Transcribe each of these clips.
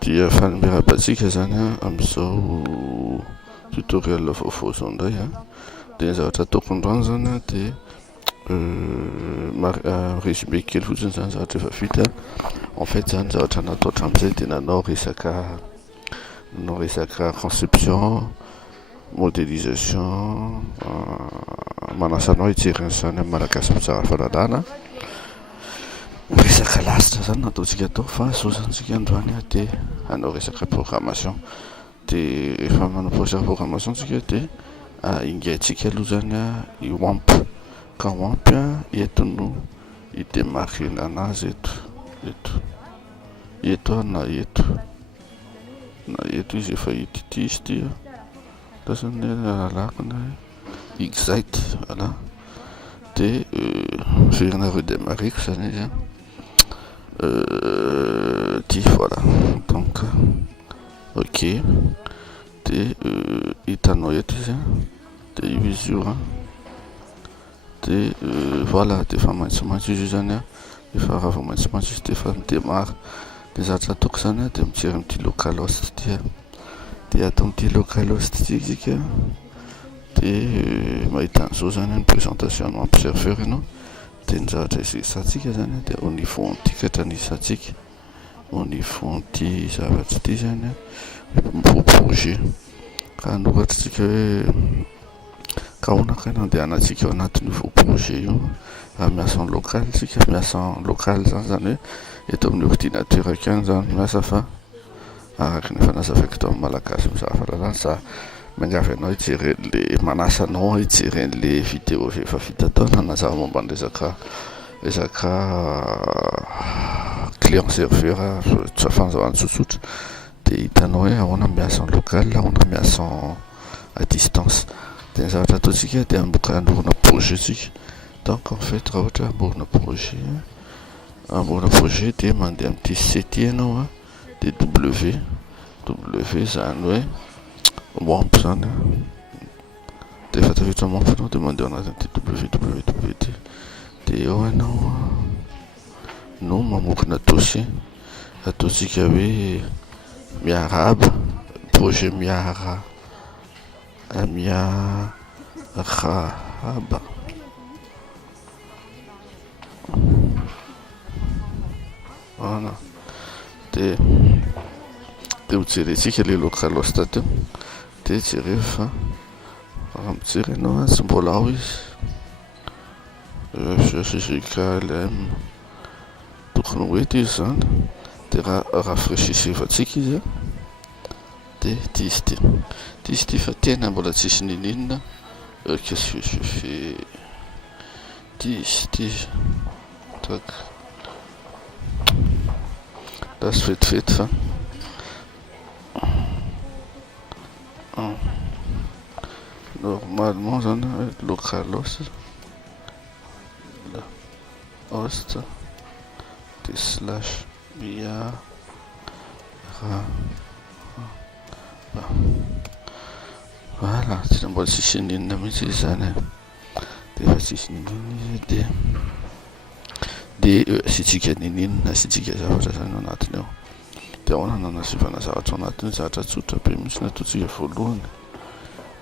Dia fanampiarabantsika zany amin'izao tutoriel vaovao zao indray dia ny zavatra ataoko androany zany dia résumé kely fotsiny zany zavatra efa vita. En fait zany zavatra natao hatramin'izay dia nanao resaka conception, modélisation, manasanao hijeren'izany amin'ny malagasy mizara fahalalana. Resaka lasitra zany nataontsika tao fa zao zany tsika androany dia hanao resaka programmation. Dia rehefa manao resaka programmation tsika dia ingaintsika aloha zany i WAMP, ka WAMP eto no hidémarrena anazy eto na eto izy efa hita ity izy ty tasany alako na exact voilà. Dia verina redémarreko zany izy ty voilà donc ok. Dia hitanao eto izy dia io izy io dia voilà dia efa maitsomaitso izy io zany efa raha vao maitsomaitso izy dia efa midémarre. Dia zavatra ataoko zany dia mijery amin'ity localhost ty dia atao amin'ity localhost ty isika dia mahita an'izao zany ny présentation no ampy serveur ianao. Dia ny zavatra isantsika zany dia au niveau an'ity katranissantsika au niveau an'ity zavatra ity zany nouveau projet ka anoratritsika hoe ka onaka nandehanantsika ao anaty nouveau projet io raha miasa en local tsika miasa en local zany hoe eto amin'ny ordinateur akany zany miasa fa araka ny efa nazavaiko tao amin'ny malagasy mizara fahalalana za mangavy anao hijeren'le manasa anao hijeren'le vidéo efa vita tao na nazava momba ny resaka client serveur fanazavana tsotsotra dia hitanao hoe ahoana miasa en local ahoana miasa à distance. Dia ny zavatra ataontsika dia amborona projet tsika. Donc en fait raha ohatra amborona projet dia mandeha amin'ity CT ianao dia W zany hoe WAMP zany dia efa tafiditra WAMP anao dia mandeha anatin'ity www dia eo ianao no mamokona dossier ataontsika hoe miarahaba projet miarahaba voilà. Dia hojerentsika le localhost teo dia jereo fa raha mijery ianao tsy mbola ao izy FGKLM tokony hoety izy zany dia raha rafraîchisevantsika izy dia ity izy ty fa tena mbola tsisy ninina qu'est-ce que je fais ty tak lasy vetivety fa normalement zany localhost host dia slash mia voilà tena mbola tsisy ninina mihitsy izy zany dia efa tsisy ninina izy dia asitsika ninina asitsika zavatra zany ao anatiny ao. Dia ahoana nanasivana zavatra ao anatiny zavatra tsotra be mihitsy nataontsika voalohany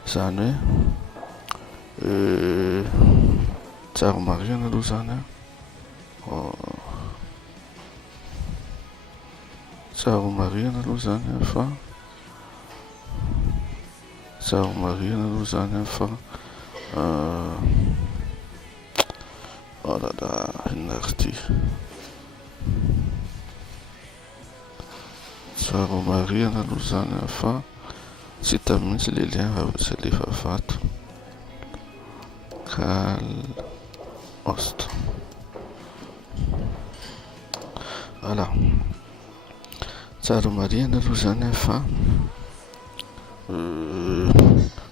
zany hoe tsaromariana aloha zany tsaromariana aloha zany fa olala inarty tsaromariana aloha zany fa tsy hita mihitsy le lien raha tsy alefa vato host voilà. Tsaromariana aloha zany fa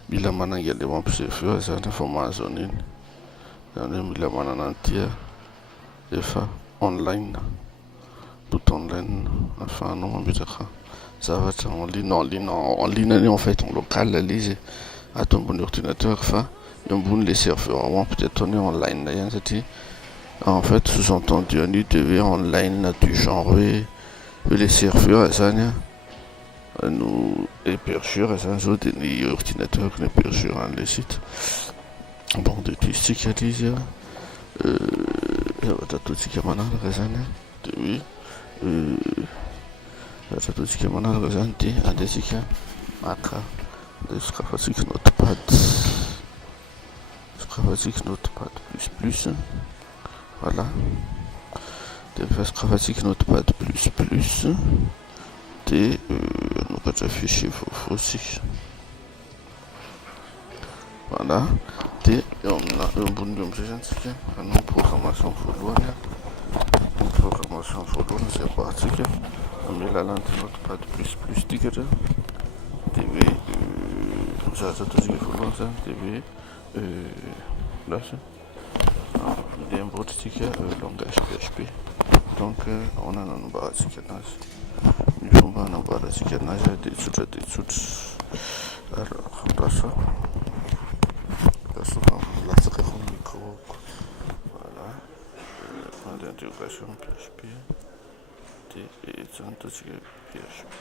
mila mananga le WAMP serveur zany fa mahazo an'iny zany hoe mila manana an'ity efa online tout online ahafahanao mametraka zavatra en ligne any en fait en local le izy atao ambony ordinateur fa eo ambony le serveur WAMP dia ataony online ihany satria en fait sous-entendu any devait online du genre hoe le serveur zany no hébergeur zany zao de ny ordinateur no hébergeur an'le site. Bon de toizitsika le izy zavatra ataontsika manaraka zany de hoe zavatra ataontsika manaraka zany de andehantsika maka de sokafatsika notepad plus voilà de rehefa sokafatsika notepad plus de anokatra fichier vaovao sika voilà de eo amboniny eo amizay zany tsika anao programmation voalohany zay apahatsika ame lalanty notepad plus tikatra de hoe zavatra ataontsika voalohany zany de hoe lasa de amboatritsika langage PHP donc ahoana nanamboarantsika anazy ny fomba hanamboarantsika anazy de tsotra alors latsaka fo micro voilà point d'intégration PHP de zany ataontsika PHP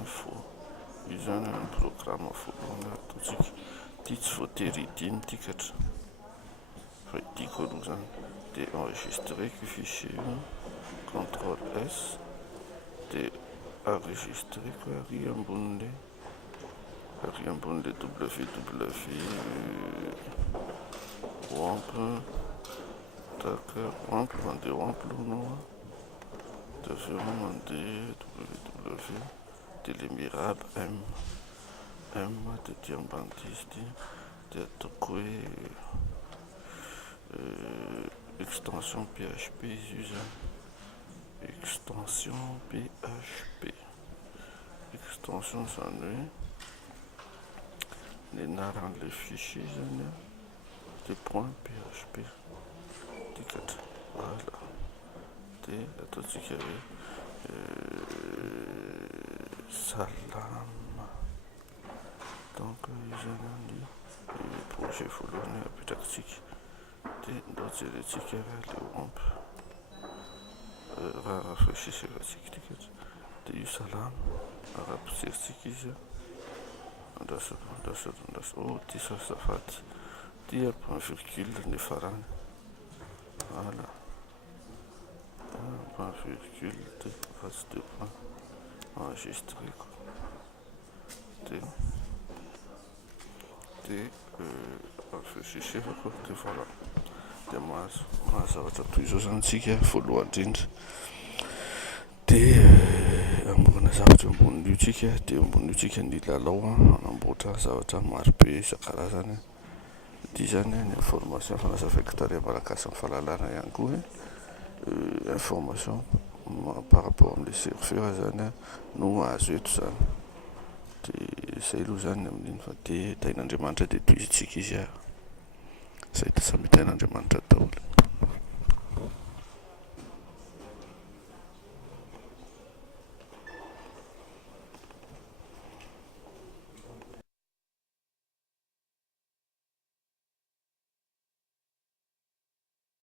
info io zany ny programme voalohany ataontsika ty tsy voatery idiny tikatra fa idiko aloha zany de enregistreko fichier io contrôle S de enregistreko ary ambonile www wamp tac wamp mandeha wamp aloha de aveo mandeha www de le mirab m de ty ambany izy ty de ataoko hoe extension PHP izy io zany extension PHP extension zany hoe ny anaran'le fichier zany de point PHP tikatra voilà de ataontsika hoe salama donc io zany ny projet voalohany apetrakitsika de ndao jerentsika raha le wamp raha rafraîchiserantsika tikatra de io salama raha ampijeritsika izy andraso ty safady dia point virgule ny farany voilà point virgule de face de point enregistreko de rafraîchiserako de voilà de mahazavatra toy zao zany tsika voalohany indrindra de ambonina zavatra ambon'io tsika de ambon'io tsika ny lalao anamboatra zavatra marobe isan-karazany dy zany ny information fanazavaiko tare malagasy amin'ny fahalalana ihany koa information par rapport am'le serveur zany no azo eto zany de zay aloha zany amin'iny fa de tain'Andriamanitra de toizitsika izy zay de samy tain'Andriamanitra daholo.